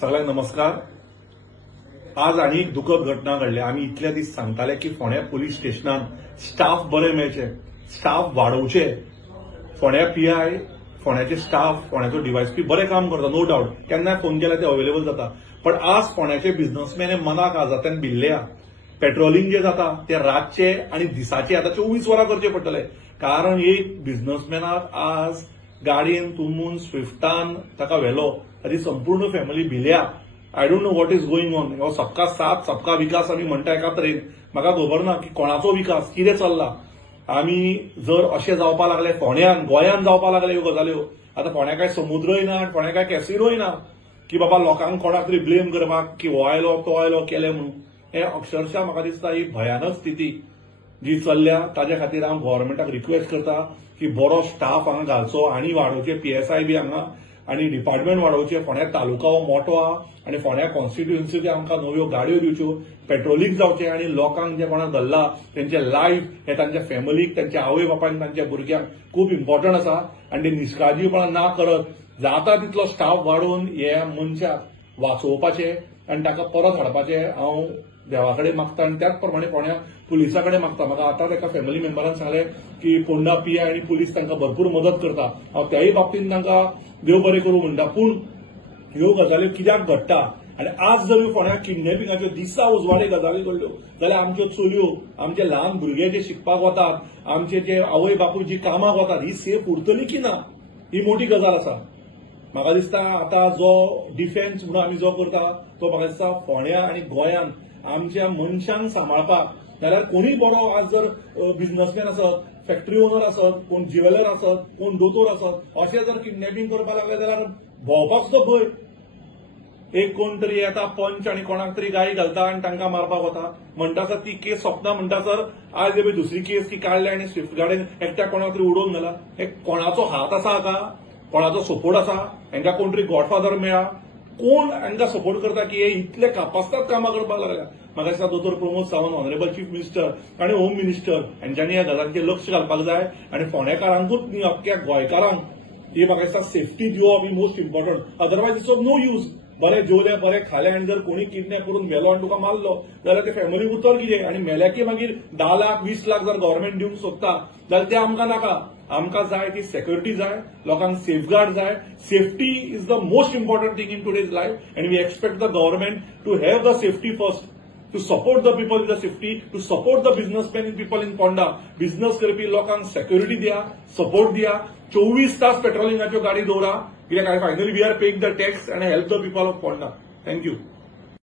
सगळ्यांक नमस्कार। आज आनी एक दुखद घटना घडली। आमी इतले दीस सांगताले की फोंड्या पुलीस स्टेशनान स्टाफ बरे मेळचे, स्टाफ वाडोवचे। फोंड्या पीआय, फोंड्याचे स्टाफ, फोंड्याचो डीवायएसपी बरे काम करता, नो डाउट। केन्नाय फोन केल्यार ते अवेलेबल जाता। पण आज फोंड्याचे बिझनेसमॅन हे मनाक आजातान भिल्ल्या। पेट्रोलिंग जे जाता ते रातचे आणि दिसाचे आता 24 वरां करचे पडटले। कारण एक बिझनेसमॅनाक आज गाडयेन तुंबून स्विफ्टान ताका व्हेलो, ताची संपूर्ण फॅमिली भिल्या। I don't know what is going on. हो सबका साथ सबका विकास आमी म्हणटा एका तरेन, म्हाका खबर ना की कोणाचो विकास कितें चल्ला। आमी जर अशें जावपा लागले फोंड्यान, गोंयान जावपा लागले ह्यो गजाल्यो, आतां फोंड्या काय समुद्रय ना आनी फोंड्या काय कॅसिनोय ना की बाबा लोकांक कोणाक तरी ब्लेम करपाक की हो आयलो तो आयलो केलें म्हणून। हे अक्षरशः म्हाका दिसता ही भयानक स्थिती जी चल्ल्या। ताजे खातीर हांव गव्हर्नमेंटाक रिक्वेस्ट करता की बरो स्टाफ हांगा घालचो आनी वाडोवचे, पीएसआय बी हांगा आनी डिपार्टमेंट वाडोवचे। फोंड्या तालुका हो मोठो आहा आनी फोंड्या कॉन्स्टिट्युएन्सीचे आमकां नव्यो गाडयो दिवच्यो, पेट्रोलिंग जावचें आनी लोकांक जे कोणाक धरला तेंचे लायफ हे तांच्या फॅमिलीक, तांच्या आवय बापायक, तांच्या भुरग्यांक खूब इम्पॉर्टंट आसा। आनी ते निश्काळजीपणां ना करत जाता तितलो स्टाफ वाडोवन ह्या मनशाक वाचोवपाचे आनी ताका परत हाडपाचे हांव देवा कडेन मागता। आनी त्याच प्रमाणे फोंड्या पुलिसा कडेन मागता। म्हाका आतांच एका फॅमिली मेंबरान सांगलें की फोंडा पीआय आनी पुलीस तांकां भरपूर मदत करता। हांव त्याय बाबतींत तांकां देव बरें करूं म्हणटा। पूण ह्यो गजाल्यो कित्याक घडटा आनी आज जर फोंड्या किडनॅपिंगाच्यो दिसा उजवाडे गजाली घडल्यो जाल्यार आमच्यो चलयो, आमचे ल्हान भुरगे जे शिकपाक वतात, आमचे जे आवय बापूय जी कामाक वतात, ही सेफ उरतली की ना, ही मोठी गजाल आसा। म्हाका दिसता आतां जो डिफेन्स म्हणून आमी जो करता तो म्हाका दिसता फोंड्या आनी गोंयान आमच्या मनशांक सांबाळपाक, जाल्यार कोणीय बरो आज जर बिझनेसमॅन आसत, फॅक्टरी ओनर आसत, कोण ज्युवेलर आसत, कोण दोतोर आसत, अशें जर किडनॅपिंग करपाक लागले जाल्यार भोंवपाक सुद्दां भंय। एक कोण तरी येता पंच आनी कोणाक तरी गाय घालता आनी तांकां मारपाक वता। म्हणटा सर ती केस सोंपना, म्हणटा सर आज हे दुसरी केस ती काडली आनी स्विफ्ट गाडयेन एकट्याक कोणाक तरी उडोवन घाला। हे कोणाचो हात आसा हाका? कोणाचो सपोर्ट आसा? हांकां कोण तरी गॉडफादर मेळ्ळा? कोण हांकां सपोर्ट करता की हे इतले कापासतात कामां करपाक लागल्या? म्हाका दिसता दोतोर Pramod Sawant, honourable chief minister आनी होम मिनिस्टर हांच्यांनी ह्या गजालीचेर लक्ष घालपाक जाय आनी फोंड्याकारांकूच न्ही अख्ख्या गोंयकारांक ही म्हाका दिसता सेफ्टी दिवप ही most important. Otherwise it's of no use. बरें जेवले, बरें खालें आनी जर कोणी किडनॅप करून मेलो आनी तुका मारलो जाल्यार ते फॅमिली उतर कितें? आनी मेल्याकी मागीर 10 लाख 20 लाख जर गव्हर्नमेंट दिवंक सोदता जाल्यार ते आमकां नाका। आमकां जाय ती सेक्युरिटी जाय, लोकांक सेफगार्ड जाय। Safety is the most important thing in today's life and we expect the government to have the safety first, to support the people with the safety, to support the businessmen and people in Fonda. Business करपी लोकांक security दिया, support दिया, 24 तास पेट्रोलिंगाच्यो गाडी दवरा, कित्याक finally we are paying the tax and help the people of Fonda. Thank you.